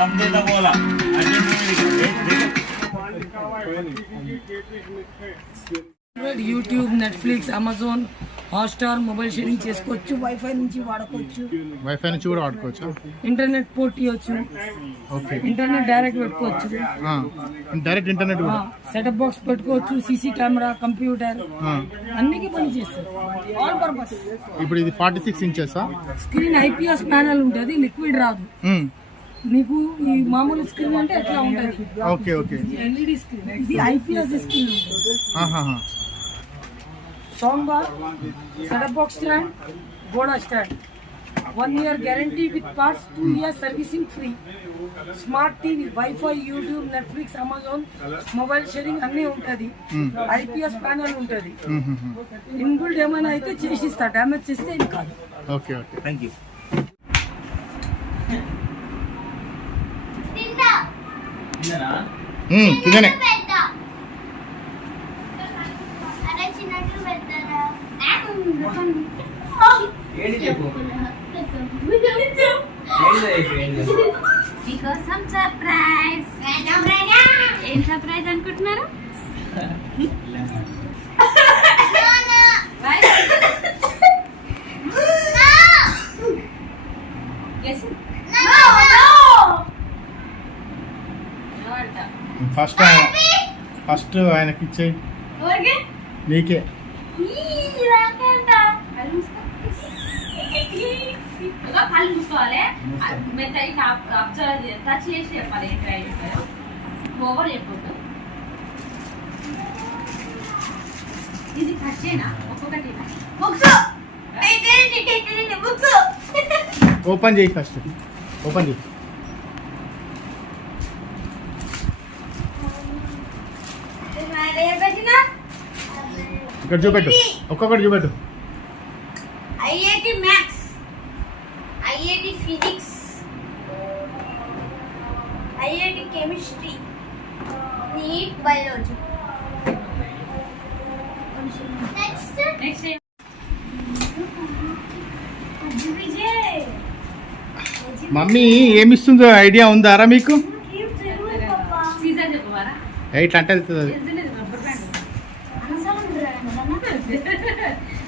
कम देता बोला YouTube Netflix Amazon Hotstar mobile sharing చేసుకోవచ్చు వైఫై నుంచి వాడుకోవచ్చు వైఫై నుంచి కూడా వాడుకోవచ్చా ఇంటర్నెట్ పోర్ట్ ఇవ్వచ్చు ఓకే ఇంటర్నెట్ డైరెక్ట్ పెట్టుకోవచ్చు డైరెక్ట్ ఇంటర్నెట్ కూడా సెటప్ బాక్స్ పెట్టుకోవచ్చు సీసీ కెమెరా కంప్యూటర్ ఆ. అన్నికి పని చేస్తారు ఆల్ పర్పస్ ఇప్పుడు ఇది forty six ఇంచెసా screen IPS panel ఉంటుంది లిక్విడ్ రాదు మీకు ఈ మామూలు స్క్రీన్ అంటే ఎట్లా ఉంటుంది. Okay okay. LED screen. ఇది IPS screen sound bar setup box stand గోడా stand. One year guarantee with parts two hmm. Year servicing free. Smart TV WiFi YouTube Netflix Amazon mobile sharing అన్నీ ఉంటుంది. Hmm. IPS panel ఉంటుంది. Hmm, inbuilt ఏమైనా అయితే చేసిస్తా. Damage చేస్తే ఏం కాదు. Okay okay. Thank you కిందనే మీకోసం సర్ప్రైజ్ ఏం సర్ప్రైజ్ అనుకుంటున్నారు? ఫస్ట్ ఆయన ఫస్ట్ ఆయనకి ఇచ్చేయి ఎవరికి? నీకే ఈ రాకంట. కళ్ళు మూసుకో. ఇదిగో కళ్ళు మూసుకోవాలి మెత్త ఇట్లా అబ్జర్వ్ టచ్ చేసి చెప్పాలి ఏం ట్రై చేస్తారు ఓవర్ చెప్పొద్దు ఇది టచ్ చేయనా ఒక్కొక్కటి బుక్స్ బుక్స్ ఓపెన్ చేయి ఫస్ట్ ఓపెన్ చేయి ఇక్కడ చూపెట్టు. ఒక్కొక్కటి చూపెట్టు. IIT maths. IIT physics. IIT chemistry. NEET biology. Next next mummy ఏమిస్తుందో idea ఉందారా మీకు? ఎయిట్ అంటే వెళ్తుంది అది రబ్బర్ బ్యాండ్ గుర్తుపడుతుంది ఇప్పుడు అంటే సింగిల్ సింగిల్ ఏనా మర్చిపోటీ కళ్ళు మూసుకొని ఏనా కళ్ళు మూసుకొని టచ్ చేసి చెప్పాలి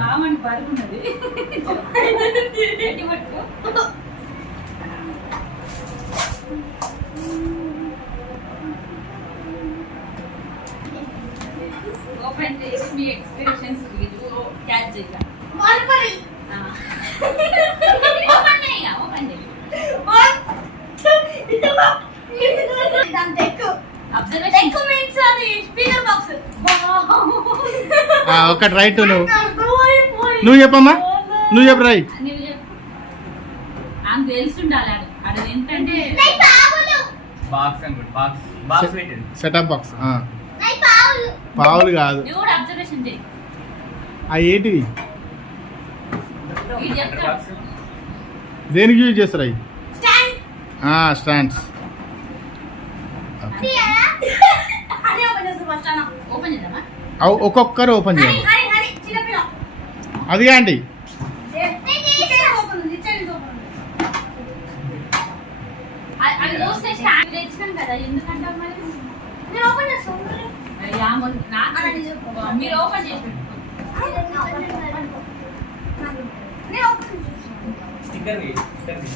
మామని పడుకున్నది. ఓపెన్ చేసి మీ ఎక్స్ప్రెషన్స్ క్యాచ్ చేయాలి అబ్జర్వేషన్ ఎక్కువ. మీన్స్ అది. ఒకటి రైట్ నువ్వు. నువ్వు చెప్పమ్మా. నువ్వు చెప్పు రైట్. సెటప్ బాక్స్ పావులు. పావులు కాదు. ఆ ఏంటివి దేనికి యూజ్ చేస్తారు అవి? స్టాండ్. స్టాండ్స్. ఒక్కొక్కరు ఓపెన్ చేయండి. హరి హరి చిన్నపిల్ల అది అండి ఓపెన్ ఉంది ఇచ్చేది ఓపెన్ ఉంది అది- అది చూస్తే స్టాండ్ తెచ్చినాం కదా ఎందుకంటావు మరి నేను ఓపెన్ చేస్తాను అయ్యా, మొన్న నాకు అలా నిజం. మీరు ఓపెన్ చేసి పెట్టుకో. నేను ఓపెన్ చేస్తాను స్టిక్కర్ స్టిక్కర్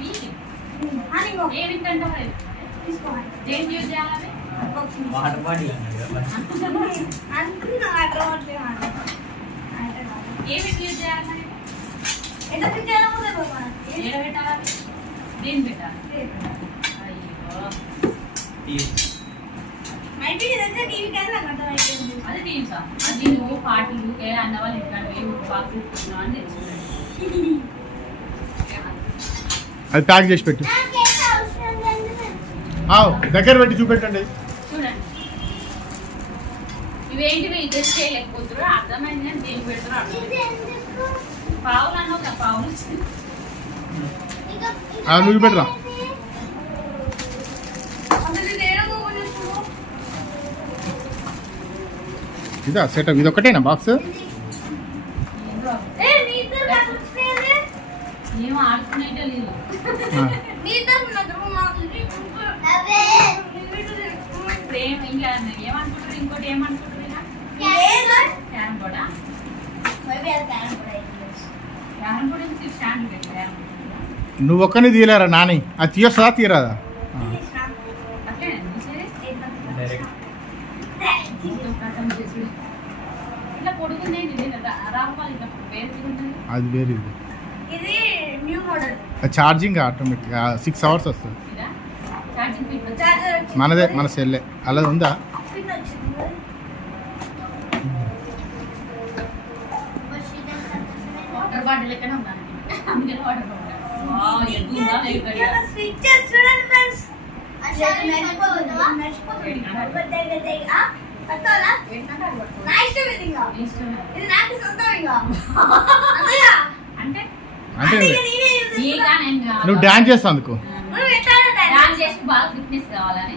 ఈ, అని ఏమి తింటావు అవి? తీసుకోవాలి దేనికి యూజ్ చేయాలి వాటర్ బాటిల్ అన్నాడు అనుకున్నా అట్లా ఏమి యూజ్ చేయాలి మరి? ఎంత తింటారో బాబా ఏడ పెట్టాలి దేని పెట్టాలి అయ్యో తీసి మా ఇంటికి తెచ్చే టీవీ కానీ నాకు అర్థమైపోయింది అది టీమ్సా అది నువ్వు పాటలు ఏ అన్న వాళ్ళు పోయి బాక్స్ తీసుకున్నావు అని తెచ్చుకున్నాడు అది ప్యాక్ చేసి పెట్టు దగ్గర పెట్టి చూపెట్టండి. చూడండి. ఇవేంటివి ఇద్దరు చేయలేకపోతున్నారు అర్థమైంది? దేనికి ఎందుకు పావులు అన్న ఒక పావులు నువ్వు పెట్టరా. ఇది సెటప్. ఇది ఒకటేనా బాక్స్ ఆడుకునేటే ఇప్పుడు ఏం ఇంకా ఏమనుకుంటారు ఇంకోటి ఏమనుకుంటారు. క్యారం బోర్డా. క్యారం బోర్డ్ స్టాండ్ క్యారం నువ్వు ఒక్కని తీయలేరా నాని? అది తీయొస్తుందా తిరుగుతుంది అది వేరే ఇది ఛార్జింగ్ ఆటోమేటిక్ సిక్స్ అవర్స్ వస్తుంది ఇదా ఛార్జింగ్ పిన్ చార్జర్ వచ్చింది మనదే మన సెల్లే. అలా ఉందా? అంటే? నువ్వు డ్యాన్స్ చేస్తావు అందుకు నువ్వు ఎట్లా ఆడతావు? డాన్స్ చేసి బాగా ఫిట్నెస్ కావాలని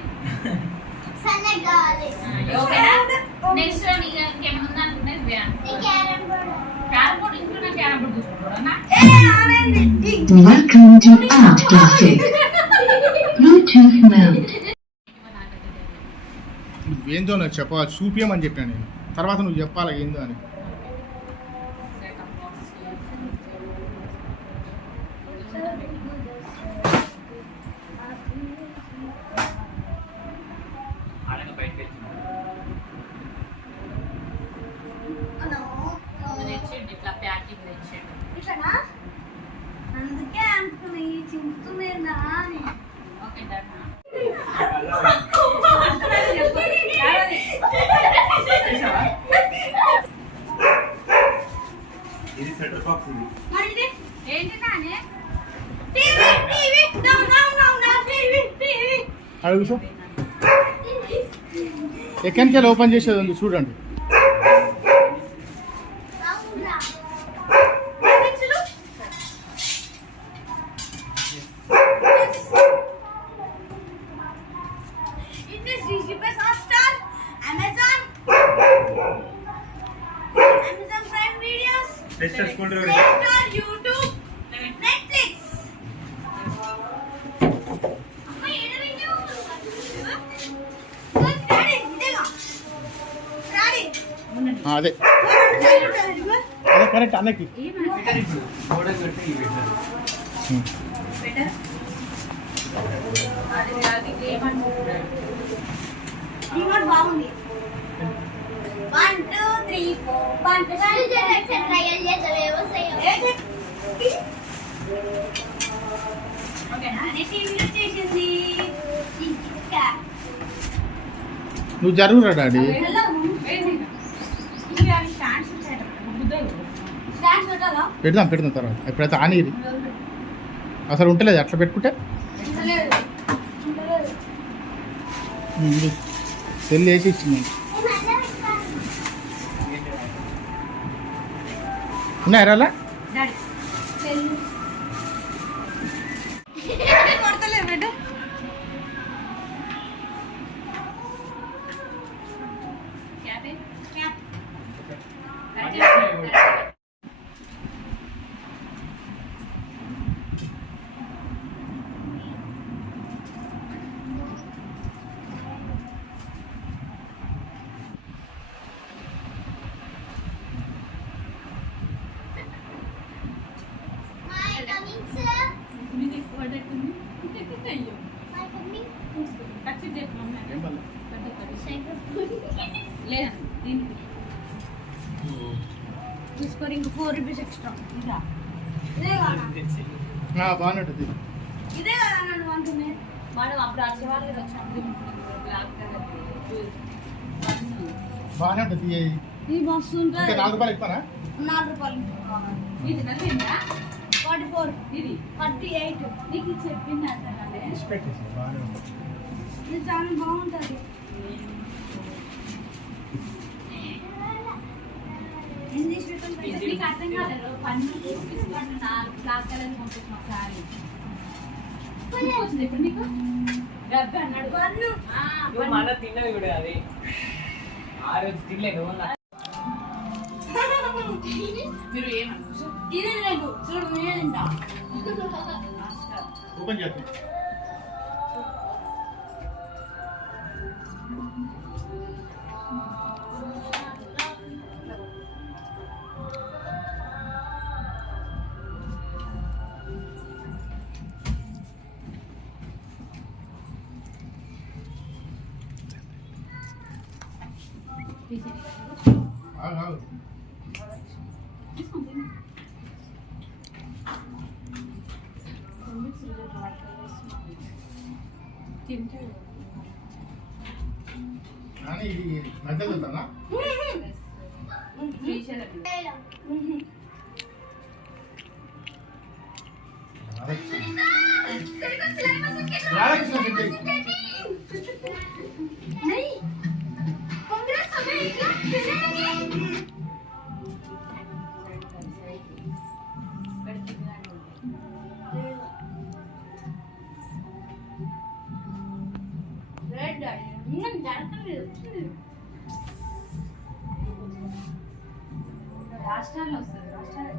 ఓకేనా నెక్స్ట్ నీకు ఇంకేమైనా ఉందా అనుకునేది క్యారం బోర్డ్ ఇంట్లో క్యారం బోర్డ్ చూసుకుంటారా ఏ, ఆమెంది. డింగ్. Welcome to Art Classic. Bluetooth mode. ఏందో నాకు చెప్పాలి చూపించమని చెప్పాను నేను తర్వాత నువ్వు చెప్పాలి ఏందో అని అడుగు సో ఎక్కడికి వెళ్ళి ఓపెన్ చేసేది ఉంది చూడండి Amazon, Prime Videos, టెస్ట్ చేసుకుంటారు Playstar, YouTube, అదే ఓ, సైడ్ ఉంటుంది, ఇదిగో. అదే కరెక్ట్ అన్నకి పెట్టారు ఇప్పుడు ఫోటో పెట్టి ఇవి పెట్టారు ఉమ్. అది అది ఏమనుకుంటున్నాడు రిమోట్ బాగుంది one two three four one two ఓకేనా టీవీలో చేసింది నువ్వు జరుగురా డాడీ పెడదాం పెడదాం తర్వాత. ఎప్పుడైతే ఆనిరి అసలు ఉంటలేదు అట్లా పెట్టుకుంటే? సెల్ వేసి ఇచ్చింది. ఉన్నాయా అలా పడట్టుంది అయ్యో. ఖర్చు తీసుకోరు ఇంక ఫోర్ రూపీస్ ఎక్స్ట్రా. ఇదా. కదా. బాగున్నట్టు ఇదే కదా నన్ను అంటుంది మనం అప్పుడు వచ్చే వాళ్ళు వచ్చినప్పుడు బ్లాక్ కలర్ బాగానే ఉంటుంది. తీయ ఇది మస్తు ఉంటుంది నాలుగు రూపాయలు ఇస్తానా? నాలుగు రూపాయలు. ఇది నచ్చిందా ఫార్టీ ఫోర్ ఇది థర్టీ ఎయిట్. నీకు చెప్పింది ఇది చాలా బాగుంటుంది. ఇంగ్లీష్ పెట్టండి మీకు అర్థం కాలేదు. పన్ను తీసుకుంటున్నా నాలుగు బ్లాక్ కలర్ పంపించిన ఒకసారి. వచ్చింది ఇప్పుడు నీకు? డబ్బు అన్నాడు. పన్ను. ఆ, నువ్వు మన తిన్నవి కూడా అది. ఆ రోజు తినలేదు మీరు ఏమనుకో ఇది లేదు చూడు నేనే తింటా ఓపెన్ చేస్తాను ఆగు, ఆగు. నాని ఇది మధ్యలో వెళ్తానా శ్రీశైలం రాధాకృష్ణ రాష్ట్రాల్లో వస్తుంది రాష్ట్రాలు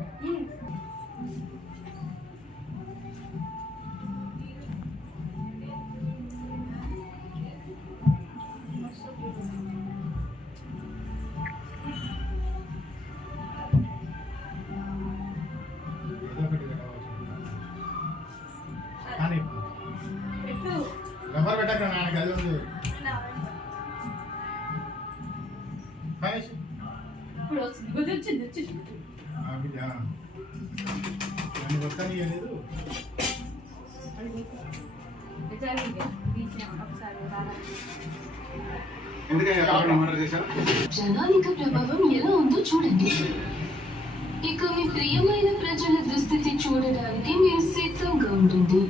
ఎవరు పెట్టక నాన్నకి అది ఉంది. జనాలిక ప్రభావం ఎలా ఉందో చూడండి. ఇక మీ ప్రియమైన ప్రజల దుస్థితి చూడడానికి మీరు సిద్ధంగా ఉంటుంది.